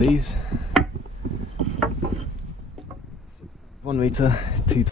of these. 1 metre, 2.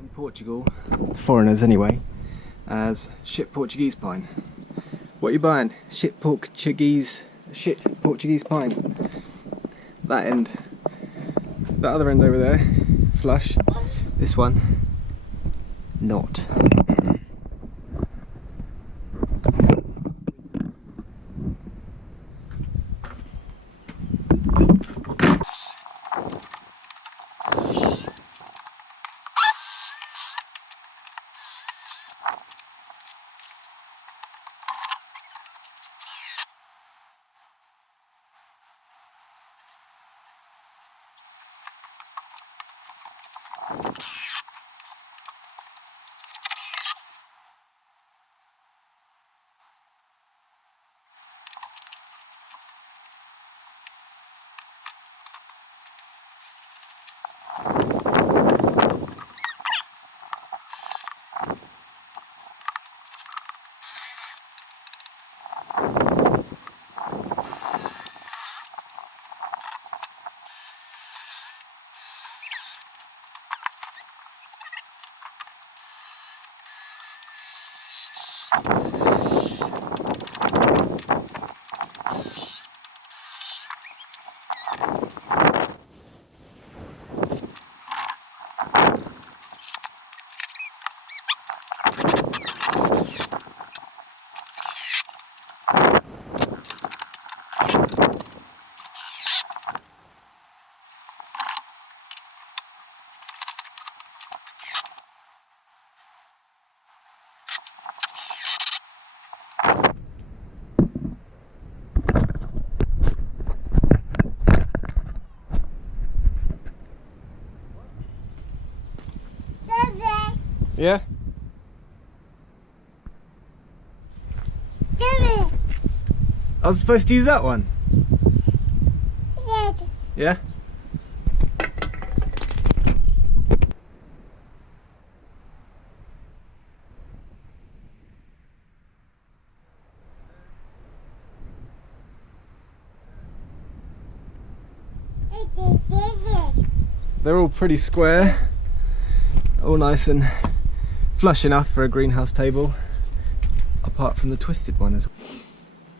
In Portugal, foreigners anyway, as shit Portuguese pine. What are you buying? Shit Portuguese pine. That end. That other end over there, flush. This one, not. Yeah? I was supposed to use that one. Yeah? They're all pretty square, all nice and flush enough for a greenhouse table, apart from the twisted one as well.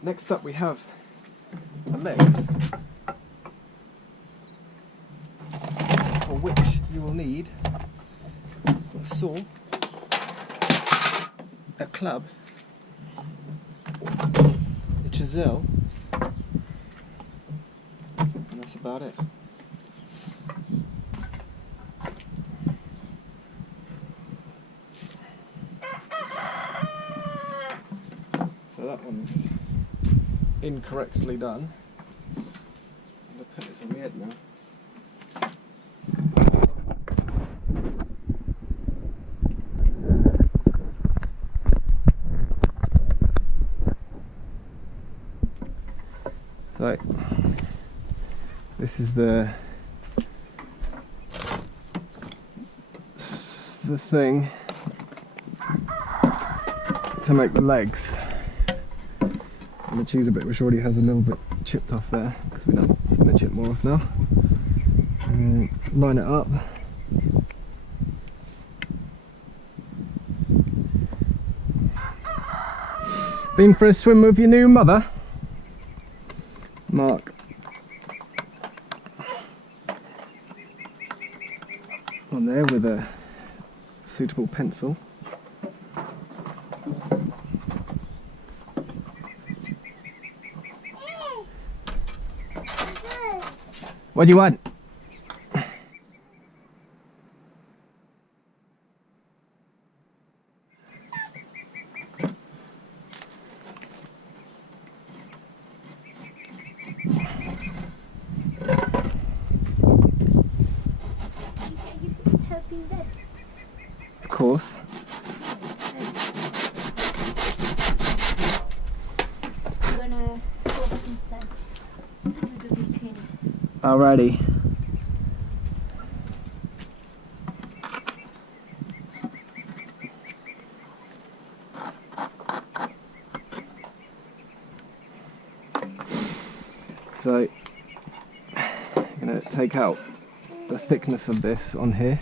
Next up we have the legs, for which you will need a saw, a club, a chisel, and that's about it. So that one's incorrectly done. I'm going to put this on my head now. So this is the thing to make the legs. I'm going to choose a bit which already has a little bit chipped off there because we don't want to chip more off now. And line it up. Been for a swim with your new mother? Mark. On there with a suitable pencil. What do you want? Of course. I'm gonna swap inside. Alrighty. So I'm going to take out the thickness of this on here.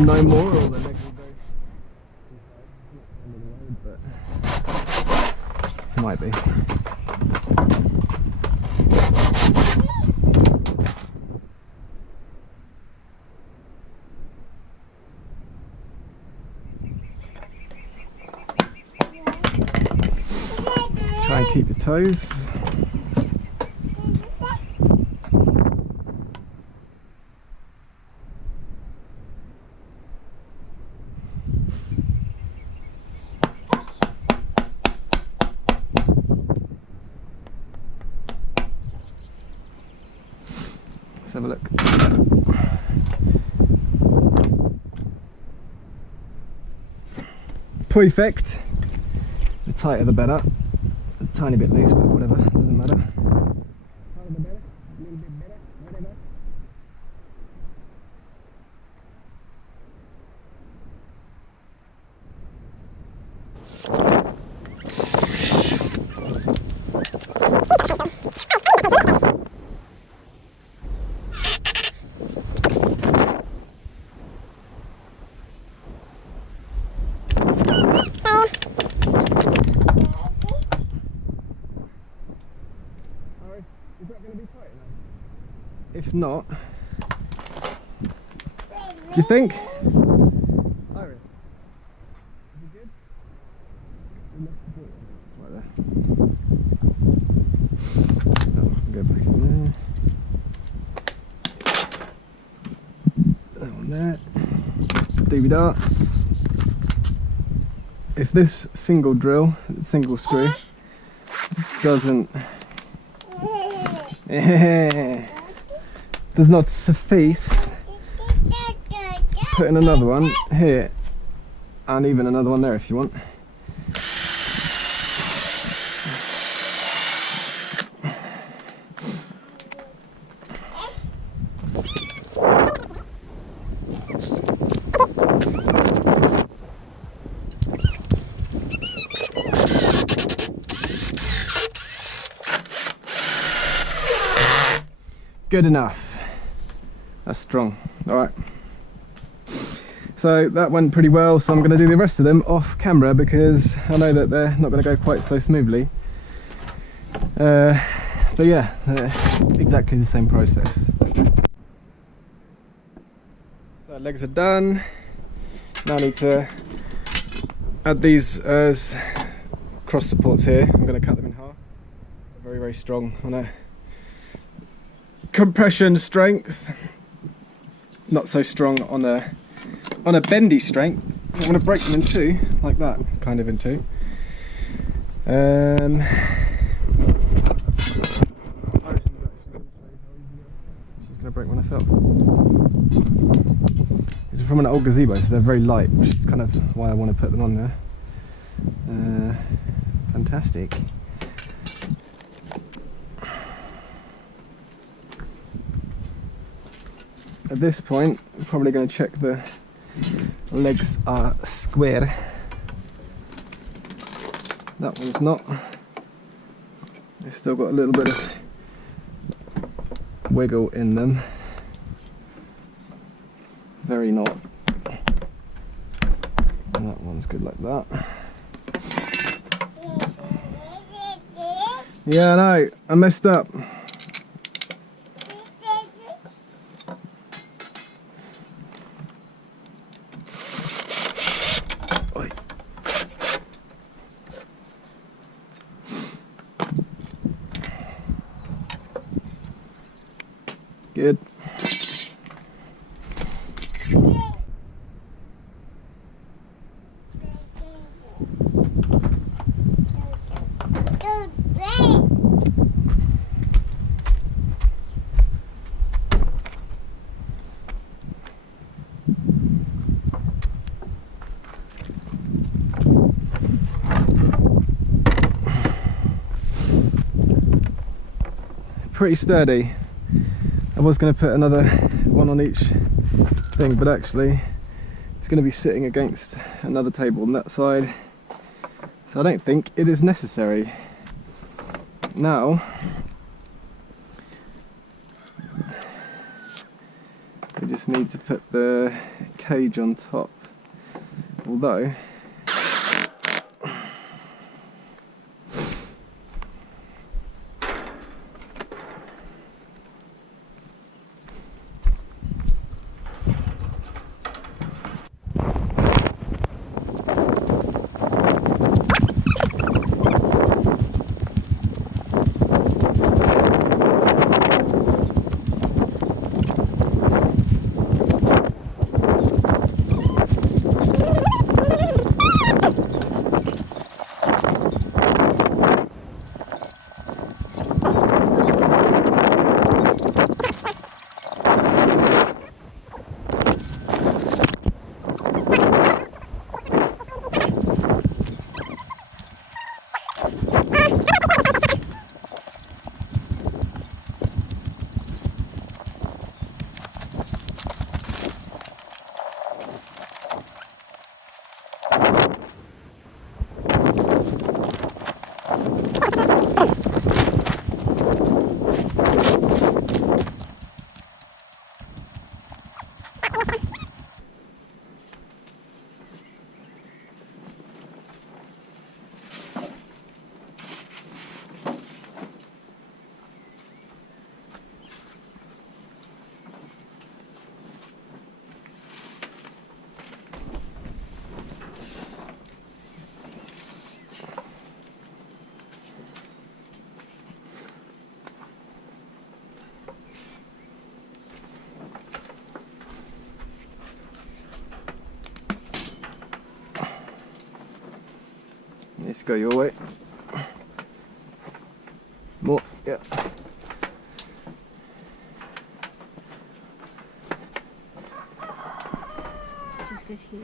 No more, or the leg will go but might be. Try and keep your toes. Let's have a look. Perfect. The tighter the better. A tiny bit loose, but whatever, doesn't matter. Is that going to be tight enough? If not, do you think? Iris, is it good? Right there. Oh, go back in there. That one there. Doobie-da. If this single drill, single screw, doesn't does not suffice, put in another one here and even another one there if you want. Good enough. That's strong. Alright. So that went pretty well, so I'm going to do the rest of them off camera because I know that they're not going to go quite so smoothly. But yeah, exactly the same process. So legs are done. Now I need to add these as cross supports here. I'm going to cut them in half. Very, very strong on a compression strength, not so strong on a bendy strength. So I'm going to break them in two, like that, kind of in two. She's going to break one herself. These are from an old gazebo, so they're very light, which is kind of why I want to put them on there. fantastic. At this point, I'm probably going to check the legs are square. That one's not. They've still got a little bit of wiggle in them. Very not. And that one's good like that. Yeah, I know. I messed up. Oi. Good. Pretty sturdy. I was going to put another one on each thing, but actually it's going to be sitting against another table on that side, so I don't think it is necessary. Now we just need to put the cage on top, although let's go your way. More, yeah. Just because he I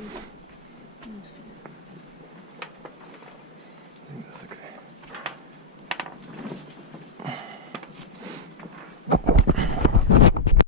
think that's okay.